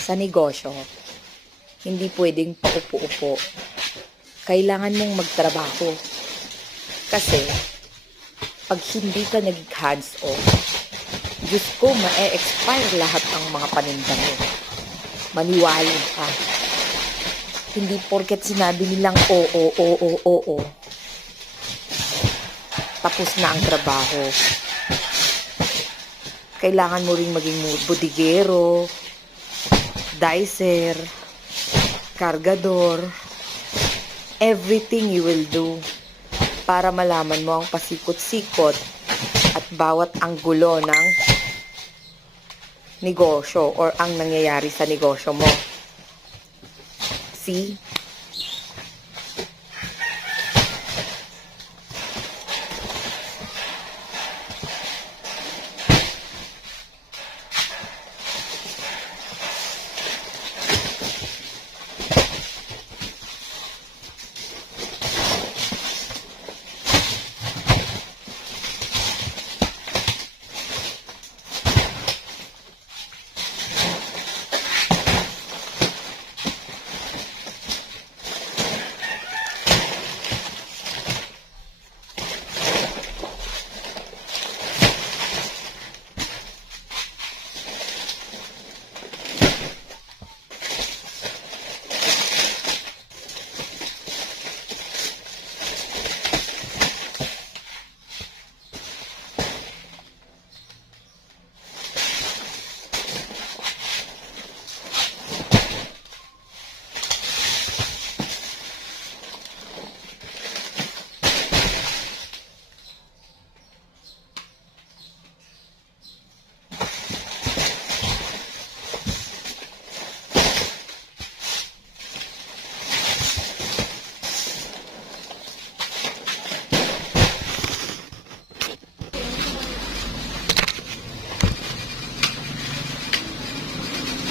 Sa negosyo, hindi pwedeng paupo-upo. Kailangan mong magtrabaho. Kasi, pag hindi ka naging hands-on, Diyos ko, ma-expire lahat ang mga paninda mo. Maniwala ka. Hindi porket sinabi nilang oo, tapos na ang trabaho. Kailangan mo ring maging bodigero, dicer, kargador, everything you will do para malaman mo ang pasikot-sikot at bawat anggulo ng negosyo or ang nangyayari sa negosyo mo. See?